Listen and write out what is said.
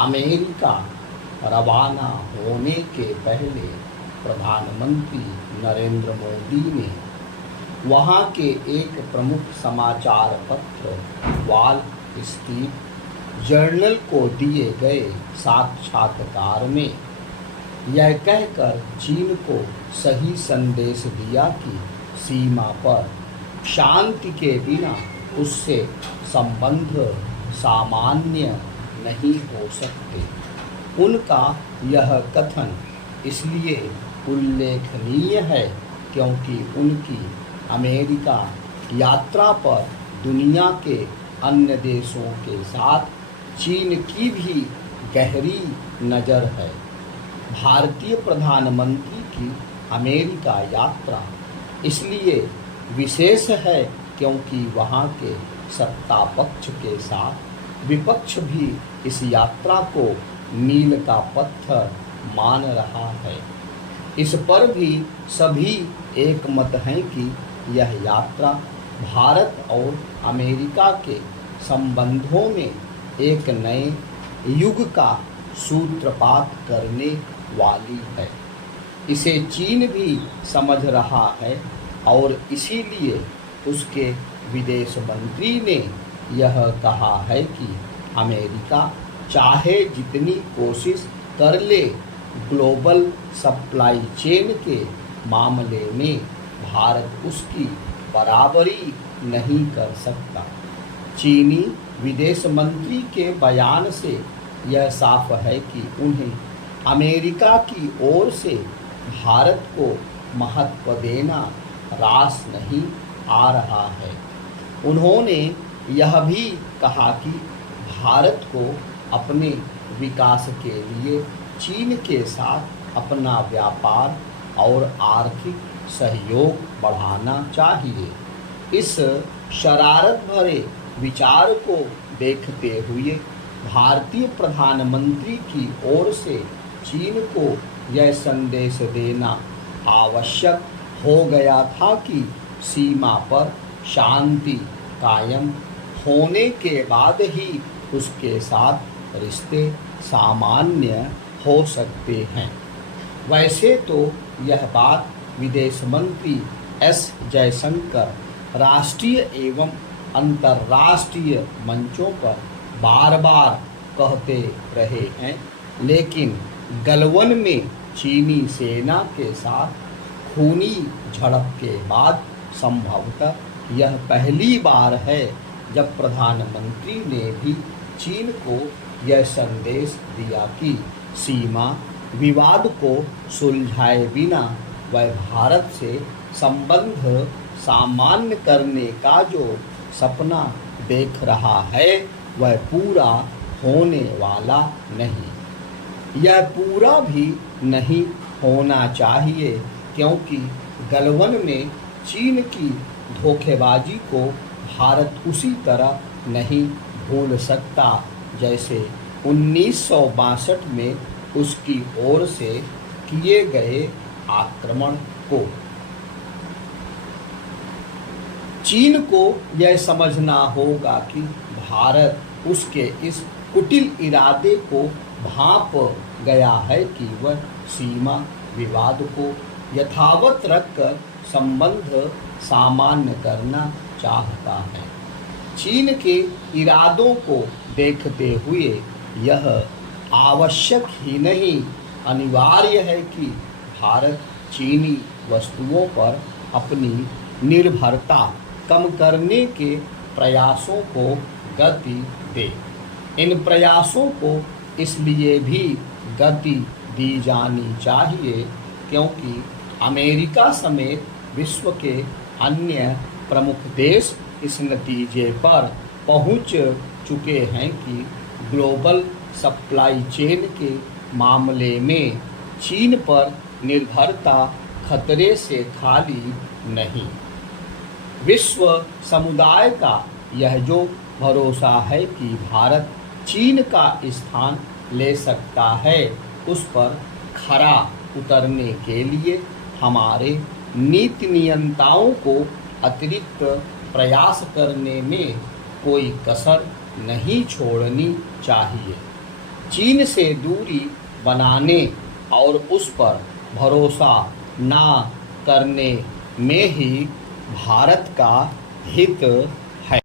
America रवाना होने के पहले प्रधानमंत्री नरेंद्र मोदी ने वहां के एक प्रमुख समाचार पत्र वॉल स्ट्रीट जर्नल को दिए गए साक्षात्कार में यह कहकर चीन को सही संदेश दिया कि सीमा पर शांति के बिना उससे संबंध सामान्य नहीं हो सकते। उनका यह कथन इसलिए उल्लेखनीय है क्योंकि उनकी अमेरिका यात्रा पर दुनिया के अन्य देशों के साथ चीन की भी गहरी नज़र है। भारतीय प्रधानमंत्री की अमेरिका यात्रा इसलिए विशेष है क्योंकि वहाँ के सत्ता पक्ष के साथ विपक्ष भी इस यात्रा को मील का पत्थर मान रहा है। इस पर भी सभी एक मत हैं कि यह यात्रा भारत और अमेरिका के संबंधों में एक नए युग का सूत्रपात करने वाली है। इसे चीन भी समझ रहा है और इसीलिए उसके विदेश मंत्री ने यह कहा है कि अमेरिका चाहे जितनी कोशिश कर ले, ग्लोबल सप्लाई चेन के मामले में भारत उसकी बराबरी नहीं कर सकता। चीनी विदेश मंत्री के बयान से यह साफ है कि उन्हें अमेरिका की ओर से भारत को महत्व देना रास नहीं आ रहा है। उन्होंने यह भी कहा कि भारत को अपने विकास के लिए चीन के साथ अपना व्यापार और आर्थिक सहयोग बढ़ाना चाहिए। इस शरारत भरे विचार को देखते हुए भारतीय प्रधानमंत्री की ओर से चीन को यह संदेश देना आवश्यक हो गया था कि सीमा पर शांति कायम होने के बाद ही उसके साथ रिश्ते सामान्य हो सकते हैं। वैसे तो यह बात विदेश मंत्री एस जयशंकर राष्ट्रीय एवं अंतर्राष्ट्रीय मंचों पर बार बार कहते रहे हैं, लेकिन गलवान में चीनी सेना के साथ खूनी झड़प के बाद संभवतः यह पहली बार है जब प्रधानमंत्री ने भी चीन को यह संदेश दिया कि सीमा विवाद को सुलझाए बिना वह भारत से संबंध सामान्य करने का जो सपना देख रहा है वह पूरा होने वाला नहीं। यह पूरा भी नहीं होना चाहिए क्योंकि गलवान में चीन की धोखेबाजी को भारत उसी तरह नहीं भूल सकता जैसे 1962 में उसकी ओर से किए गए आक्रमण को। चीन को यह समझना होगा कि भारत उसके इस कुटिल इरादे को भांप गया है कि वह सीमा विवाद को यथावत रखकर संबंध सामान्य करना चाहता है। चीन के इरादों को देखते हुए यह आवश्यक ही नहीं अनिवार्य है कि भारत चीनी वस्तुओं पर अपनी निर्भरता कम करने के प्रयासों को गति दे। इन प्रयासों को इसलिए भी गति दी जानी चाहिए क्योंकि अमेरिका समेत विश्व के अन्य प्रमुख देश इस नतीजे पर पहुंच चुके हैं कि ग्लोबल सप्लाई चेन के मामले में चीन पर निर्भरता खतरे से खाली नहीं। विश्व समुदाय का यह जो भरोसा है कि भारत चीन का स्थान ले सकता है उस पर खरा उतरने के लिए हमारे नीति नियंताओं को अतिरिक्त प्रयास करने में कोई कसर नहीं छोड़नी चाहिए। चीन से दूरी बनाने और उस पर भरोसा ना करने में ही भारत का हित